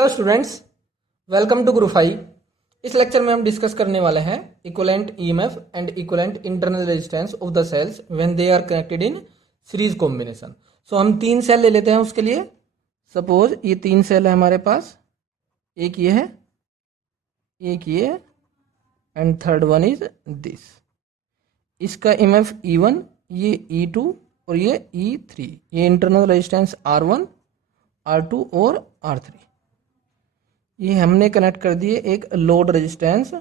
Hello students, welcome to group 5। इस lecture में हम डिस्कस करने वाले हैं equivalent EMF and equivalent internal resistance of the cells when they are connected in series combination. So हम तीन सेल ले लेते हैं उसके लिए। सपोज ये तीन सेल है हमारे पास, एक ये है, एक ये, and third one is this. इसका ईएमएफ E1, ये E2 और ये E3। ये इंटरनल रेजिस्टेंस R1, R2 और R3। ये हमने कनेक्ट कर दिए एक लोड रेजिस्टेंस,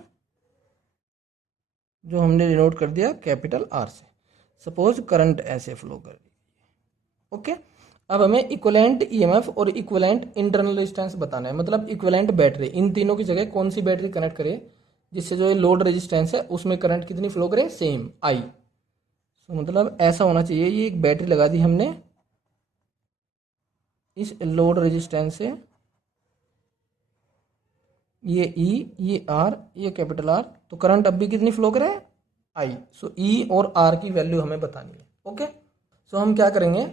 जो हमने डिनोट कर दिया कैपिटल R से। सपोज करंट ऐसे फ्लो कर रही है। ओके, अब हमें इक्विवेलेंट ईएमएफ और इक्विवेलेंट इंटरनल रेजिस्टेंस बताना है, मतलब इक्विवेलेंट बैटरी। इन तीनों की जगह कौन सी बैटरी कनेक्ट करे जिससे जो ये लोड रेजिस्टेंस है उसमें करंट कितनी फ्लो करे, सेम I। तो मतलब ऐसा होना चाहिए, ये एक बैटरी लगा दी हमने इस लोड रेजिस्टेंस से, ये E, ये R, ये कैपिटल R, तो करंट अब भी कितनी फ्लो करे, I। सो E और R की वैल्यू हमें बतानी है। ओके, सो हम क्या करेंगे,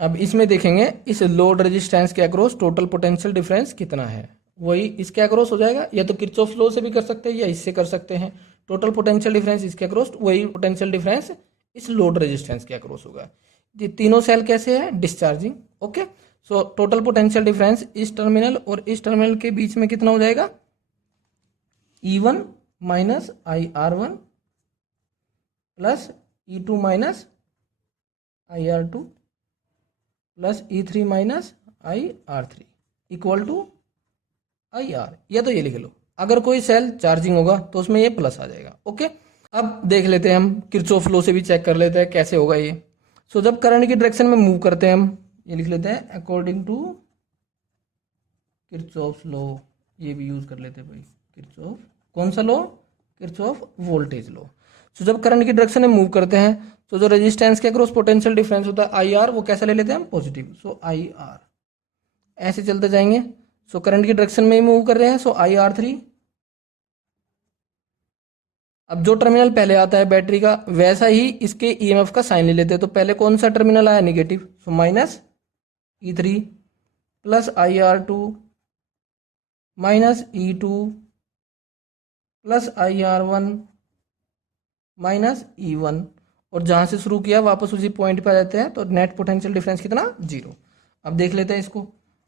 अब इसमें देखेंगे इस लोड रेजिस्टेंस के अक्रॉस टोटल पोटेंशियल डिफरेंस कितना है। वही इसके अक्रॉस हो जाएगा, या तो किरचॉफ लॉ से भी कर सकते हैं या इससे कर सकते हैं। टोटल पोटेंशियल डिफरेंस इसके अक्रॉस, वही पोटेंशियल डिफरेंस इस लोड रेजिस्टेंस के अक्रॉस होगा। ये तीनों सेल कैसे है, discharging. Okay, so total potential difference इस टर्मिनल और इस टर्मिनल के बीच में कितना हो जाएगा, E1 minus IR1 plus E2 minus IR2 plus E3 minus IR3 equal to IR। या तो ये लिख लो, अगर कोई सेल चार्जिंग होगा तो उसमें ये प्लस आ जाएगा। ओके, अब देख लेते हैं हम, किरचॉफ लॉ से भी चेक कर लेते हैं कैसे होगा ये। सो जब करंट की डायरेक्शन में मूव करते हैं हम, ये लिख लेते हैं अकॉर्डिंग टू किरचॉफ लॉ। ये भी यूज कर लेते हैं भाई, किरचॉफ कौन सा लॉ, किरचॉफ वोल्टेज लॉ। सो जब करंट की डायरेक्शन में मूव करते हैं तो जो रेजिस्टेंस के अक्रॉस पोटेंशियल डिफरेंस होता है IR, वो कैसा ले लेते हैं हम, पॉजिटिव। सो IR ऐसे चलते जाएंगे। सो करंट की डायरेक्शन में ही मूव कर रहे हैं, सो IR3। अब जो टर्मिनल पहले आता है बैटरी का, वैसा ही इसके ईएमएफ का साइन ले लेते हैं। तो पहले कौन सा टर्मिनल आया, negative, so minus E3 plus IR2 minus E2 plus IR1 minus E1। और जहां से शुरू किया वापस उसी पॉइंट पे आ जाते हैं, तो नेट पोटेंशियल डिफरेंस कितना, 0। अब देख लेते हैं इसको,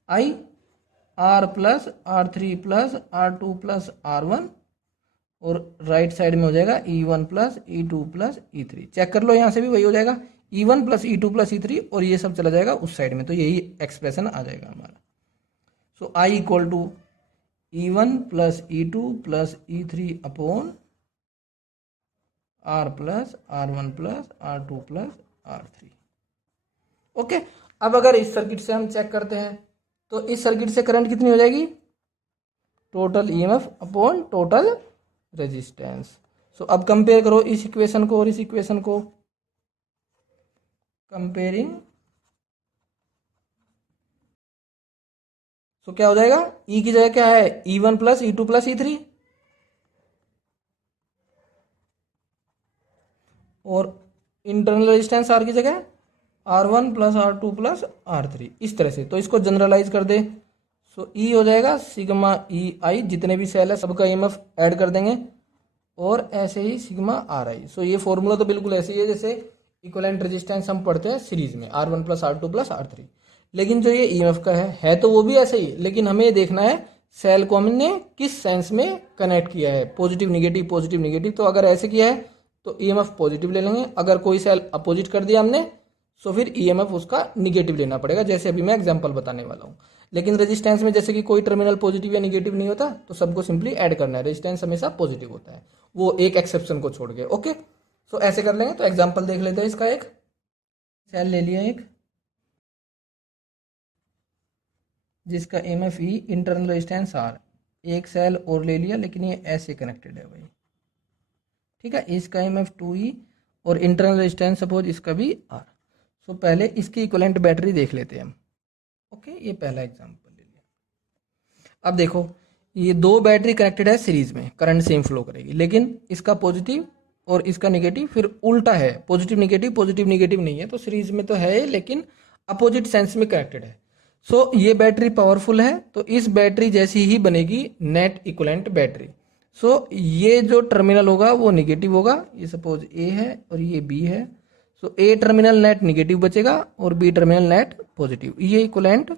IR plus R3 plus R2 plus R1, और राइट साइड में हो जाएगा E1 plus E2 plus E3। Check कर लो, यहाँ से भी वही हो जाएगा, E1 plus E2 plus E3, और ये सब चला जाएगा उस साइड में, तो यही एक्सप्रेशन आ जाएगा हमारा। So I equal to E1 plus E2 plus E3 upon R plus R1 plus R2 plus R3। Okay, अब अगर इस सर्किट से हम चेक करते हैं तो इस सर्किट से करंट कितनी हो जाएगी, total EMF upon total resistance. So अब कंपेयर करो इस इक्वेशन को और इस इक्वेशन को, कंपेयरिंग। सो क्या हो जाएगा, E की जगह क्या है, E1 plus E2 plus E3, और इंटरनल रेजिस्टेंस R की जगह R1 plus R2 plus R3, इस तरह से। तो इसको जनरलाइज कर दे, सो E हो जाएगा सिग्मा EI, जितने भी सेल है सबका ईएमएफ ऐड कर देंगे, और ऐसे ही सिग्मा RI। सो ये फॉर्मूला तो बिल्कुल ऐसे ही है जैसे इक्विवेलेंट रेजिस्टेंस हम पढ़ते हैं सीरीज में, R1 plus R2 plus R3। लेकिन जो ये ईएमएफ का है तो वो भी ऐसे ही, लेकिन हमें देखना है सेल को हमने किस सेंस में कनेक्ट किया है, पॉजिटिव निगेटिव पॉजिटिव निगेटिव। तो अगर ऐसे किया है तो ईएमएफ पॉजिटिव ले लेंगे, अगर कोई सेल अपोजिट कर दिया हमने तो फिर ईएमएफ उसका निगेटिव लेना पड़ेगा, जैसे अभी मैं एग्जांपल बताने वाला हूँ। लेकिन रेजिस्टेंस में जैसे कि कोई टर्मिनल पॉजिटिव या निगेटिव नहीं होता, तो सबको सिंपली ऐड करना है, रेजिस्टेंस हमेशा पॉजिटिव होता है, वो एक एक्सेप्शन को छोड़ के। ओके, सो ऐसे कर लेंगे। तो एग्जांपल देख लेते हैं इसका, एक सेल ले लिया एक, जिसका EMF E, internal resistance R। एक सेल और ले लिया, लेकिन ये ऐसे कनेक्टेड है भाई, ठीक है। इसका ईएमएफ 2E और इंटरनल रेजिस्टेंस सपोज इसका भी R। सो पहले इसकी इक्विवेलेंट बैटरी देख लेते हैं हम। ओके, ये पहला एग्जांपल ले लिया। अब देखो, ये दो बैटरी कनेक्टेड है सीरीज में, करंट सेम फ्लो करेगी, लेकिन इसका पॉजिटिव और इसका निगेटिव फिर उल्टा है, पॉजिटिव निगेटिव नहीं है। तो सीरीज में तो है लेकिन अपोजिट सेंस में कनेक्टेड है। सो ये बैटरी पावरफुल है, तो इस बैटरी जैसी ही बनेगी नेट इक्विवेलेंट बैटरी। सो ये जो टर्मिनल होगा वो निगेटिव होगा, ये सपोज ए है और ये बी है। सो ए टर्मिनल नेट निगेटिव बचेगा और बी टर्मिनल नेट पॉजिटिव। ये equivalent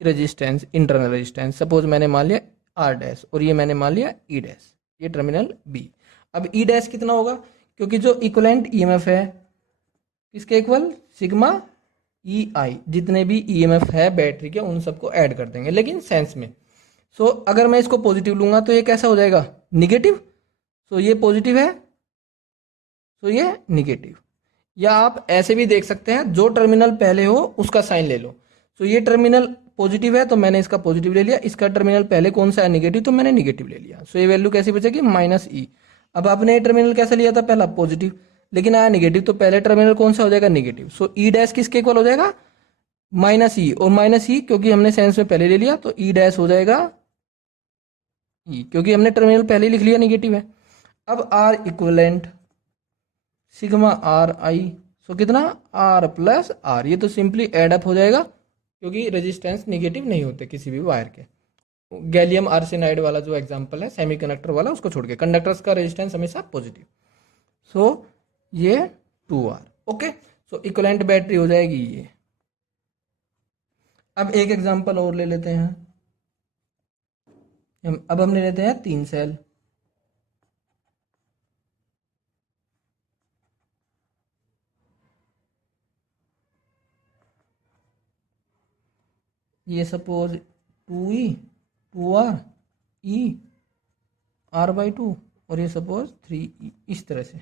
resistance, internal resistance, suppose मैंने मान लिया आर डैश और ये मैंने मान लिया ई डैश, ये टर्मिनल बी। अब ई डैश कितना होगा, क्योंकि जो इक्विवेलेंट ईएमएफ है किसके इक्वल, सिग्मा ई आई, जितने भी ईएमएफ है बैटरी के उन सबको ऐड कर देंगे, लेकिन सेंस में। सो अगर मैं इसको पॉजिटिव लूंगा तो ये कैसा हो जाएगा, निगेटिव। सो ये पॉजिटिव है, सो ये निगेटिव। या आप ऐसे भी देख सकते हैं, जो टर्मिनल पहले हो उसका साइन ले लो। सो ये टर्मिनल पॉजिटिव है तो मैंने इसका पॉजिटिव ले लिया, इसका टर्मिनल पहले कौन सा है, निगेटिव, तो मैंने निगेटिव ले लिया। सो ये वैल्यू कैसी बचेगी, माइनस ई। अब आपने ये टर्मिनल कैसा लिया था, पहला पॉजिटिव, लेकिन आया निगेटिव, तो पहले टर्मिनल कौन सा हो जाएगा, निगेटिव। सो ई डैश किसके इक्वल हो जाएगा, माइनस ई, और माइनस ई क्योंकि हमने सेंस में पहले ले लिया तो ई डैश हो जाएगा ई, क्योंकि हमने टर्मिनल पहले लिख लिया निगेटिव है। अब R equivalent sigma R I, so कितना, आर प्लस आर, ये तो सिंपली एड अप हो जाएगा क्योंकि रेजिस्टेंस निगेटिव नहीं होते किसी भी वायर के। गैलियम आर्सेनाइड वाला जो एग्जांपल है सेमीकंडक्टर वाला, उसको छोड़ के कंडक्टर्स का रेजिस्टेंस हमेशा पॉजिटिव। सो ये 2R, ओके। सो इक्विवेलेंट बैटरी हो जाएगी ये। अब एक एग्जांपल और ले लेते हैं, अब हम ले लेते हैं 3 सेल। ये suppose 2E 2R E R/2 और ये सपोज 3E, इस तरह से।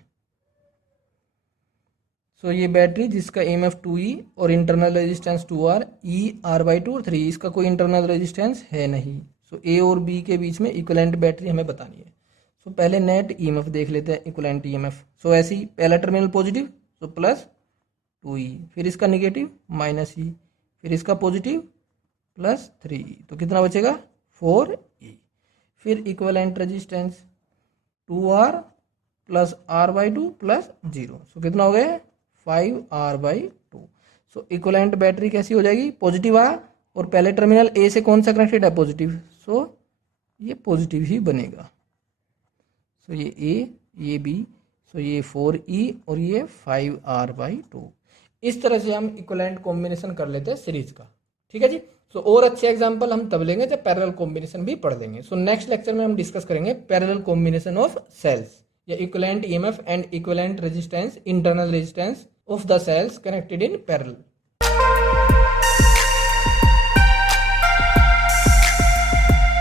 सो ये बैटरी जिसका EMF 2E और internal resistance 2R, E R/2 और 3, इसका कोई इंटरनल रेजिस्टेंस है नहीं। सो ए और बी के बीच में इक्विवेलेंट बैटरी हमें बतानी है। सो पहले नेट EMF देख लेते हैं, इक्विवेलेंट EMF। सो ऐसे ही पहला terminal positive, so plus 2E, फिर इसका निगेटिव माइनस ई, फिर इसका पॉजिटिव प्लस 3E, तो कितना बचेगा 4E। फिर equivalent resistance 2R plus R/2 plus 0, सो कितना हो गया 5R/2। सो इक्विवेलेंट बैटरी कैसी हो जाएगी, पॉजिटिव आया और पहले टर्मिनल ए से कौन सा कनेक्टेड है, पॉजिटिव, सो ये पॉजिटिव ही बनेगा। सो ये ए, ये बी, सो ये 4E और ये 5R/2। इस तरह से हम इक्विवेलेंट कॉम्बिनेशन कर लेते हैं सीरीज का, ठीक है जी। सो और अच्छे एग्जांपल हम तब लेंगे जब पैरेलल कॉम्बिनेशन भी पढ़ लेंगे। सो नेक्स्ट लेक्चर में हम डिस्कस करेंगे पैरेलल कॉम्बिनेशन ऑफ सेल्स, या equivalent EMF and equivalent resistance, internal resistance of the cells connected in parallel.